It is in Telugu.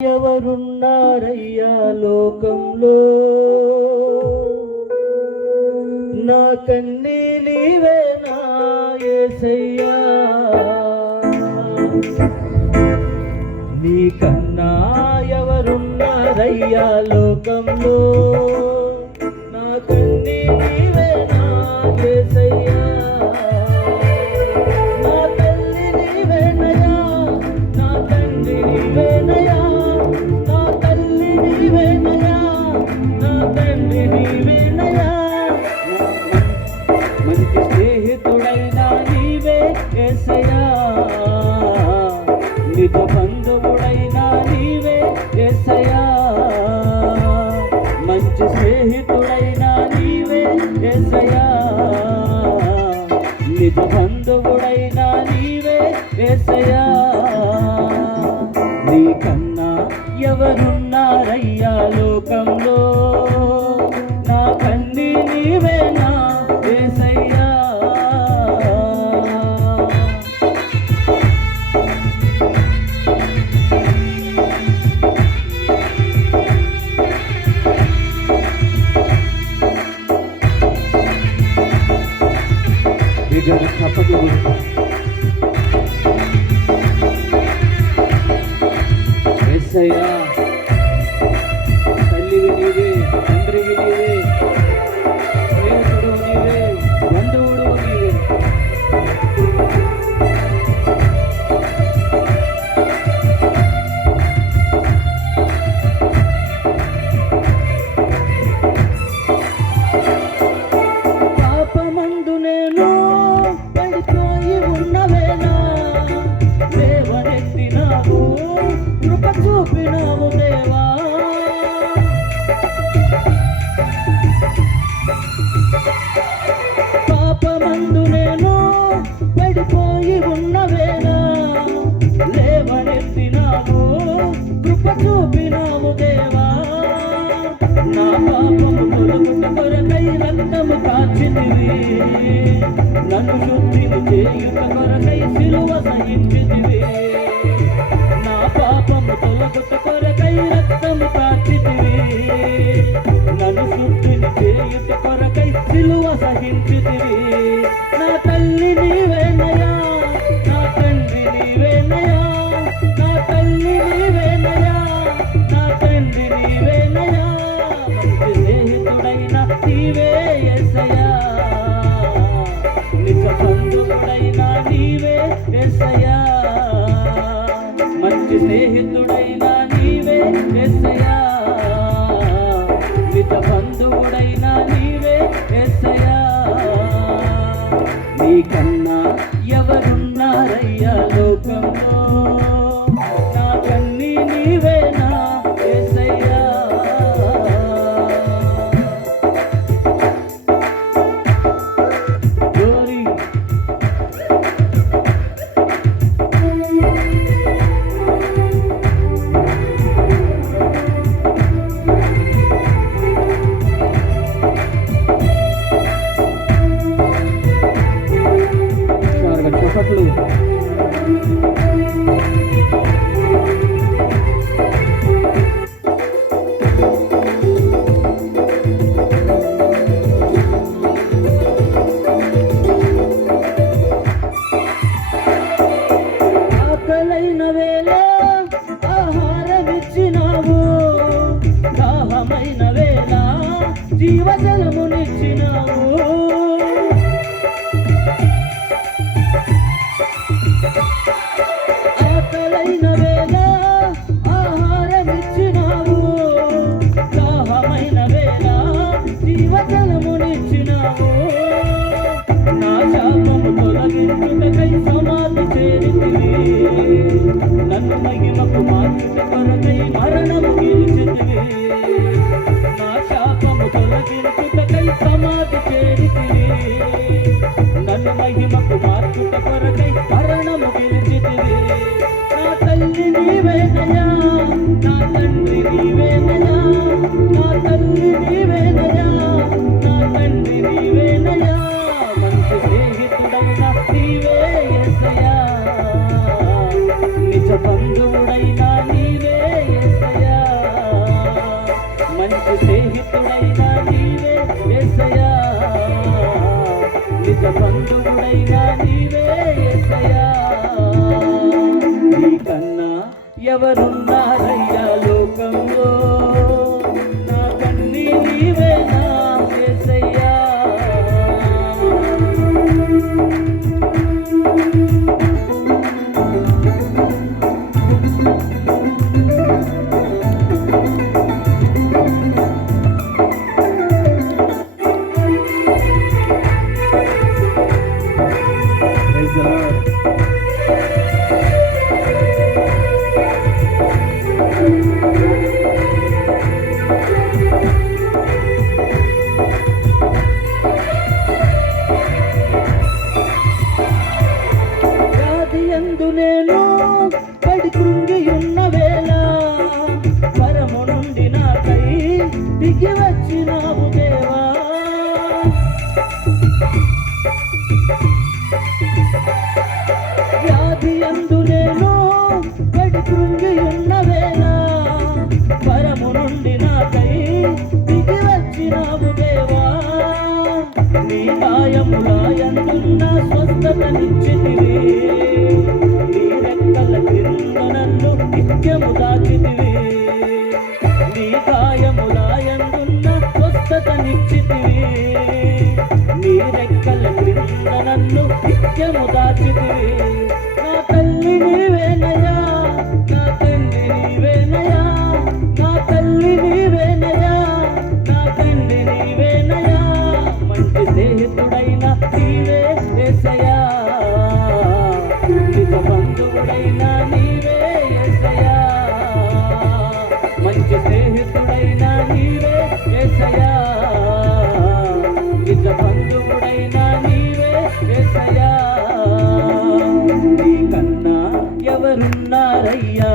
ఎవరున్నారయ్యా లోకంలో, నా కన్నీ నీవేనా యేసయ్యా. నీకన్నా ఎవరున్నారయ్యా లోకంలో, నా కన్నీ నీవేనా యేసయ్యా. నా తల్లి నీవేనయా, నా తండ్రి నీవేనయా, నా తల్లి నీవేనయా, నా తండ్రి నీవేనయా. మంచి స్నేహితుడైనా నీవే యేసయ్యా, నిజ బంధువుడైనా నీవే యేసయ్యా. మంచి స్నేహితుడైనా నీవే యేసయ్యా, నిజ బంధువుడైనా నీవే యేసయ్యా. నీకన్నా ఎవరున్నారయ్యా లోకంలో, నా కన్నీ నీవేనా యేసయ్యా. యేసయ్యా, తల్లివి నీవే, తండ్రివి నీవే, స్నేహితుడు నీవే, బంధువుడు నీవే. పాపమందు నేను పడిపోయి ఉన్నవేనా, లేవనెత్తినావు, కృప చూపినావు దేవా. పాపమందు నేను పడిపోయి ఉన్నవేనా, లేవనెత్తినావు, కృప చూపినావు దేవా. నా పాపము తొలగుట కొరకై రక్తము కాచితివి, నన్ను శుద్ధిని చేయుట కొరకై సిలువ సహించితివి. నా పాపము తొలగుట కొరకై రక్తము కాచితివి, నన్ను శుద్ధిని చేయుట కొరకై సిలువ సహించితివి. నా తల్లి నీవేనయా, నా తండ్రి నీవేనయా, నా తల్లి నీవేనయా, నా తండ్రి నీవేనయా. మంచి స్నేహితుడైనా నీవే యేసయ్యా, నిజ బంధువుడైనా నీవే యేసయ్యా. మంచి స్నేహితుడైనా నీవే యేసయ్యా, నిజ బంధువుడైనా నీవే యేసయ్యా. నీకన్నా ఎవరున్నారయ్యా లోకంలో, నా కన్నీ నీవేనా యేసయ్యా. glory. చప్పట్లు. ఆకలైన వేళ ఆహారమిచ్చినావు, దాహమైన వేళ జీవజలమునిచ్చినావు. ఆకలైన వేళ ఆహారమిచ్చినావు, దాహమైన వేళ జీవజలమునిచ్చినావు. నా శాపము తొలగించుటకై సమాధి చేరితివి, నన్ను మహిమకు మార్చుట కొరకై మరణము గెలిచితివి. నా శాపము తొలగించుటకై సమాధి చేరితివి, నన్ను మహిమకు మార్చుట కొరకై మరణము గెలిచితివి. నా తల్లి నీవేనయా, నా తండ్రి నీవేనయా, నా తల్లి నీవేనయా, నా తండ్రి నీవేనయా. మంచి స్నేహితుడైనా నీవే యేసయ్యా, నిజ బంధువుడైనా నీవే యేసయ్యా. మంచి స్నేహితుడైనా నీవే యేసయ్యా, నిజ బంధువుడైనా నీవే యేసయ్యా. నీకన్నా ఎవరున్నారయ్యా లోకంలో, నాకన్నీ నీవేనా యేసయ్యా. నేను పడి కృంగియున్న వేళ పరము నుండి నాకై దిగి వచ్చినావు దేవా. వ్యాధి యందు నేను పడి కృంగియున్న వేళ పరము నుండి నాకై దిగి వచ్చినావు దేవా. నీ గాయములాయందున్న స్వస్థతనిచ్చితివి, నీ రెక్కల క్రింద నన్ను నిత్యము దాచితివి. నీ గాయములాయందున్న స్వస్థతనిచ్చితివి, నీ రెక్కల క్రింద నన్ను నిత్యము దాచితివి. నా తల్లి నీవేనయా, నా తండ్రి నీవేనయా, నా తల్లి నీవేనయా, నా తండ్రి నీవేనయా. మంచి స్నేహితుడైన నీవే యేసయ్యా, నిజ బంధువుడైనా నీవే యేసయ్యా. మంచి స్నేహితుడైనా నీవే యేసయ్యా, నిజ బంధువుడైనా నీవే యేసయ్యా. నీకన్నా ఎవరున్నారయ్యా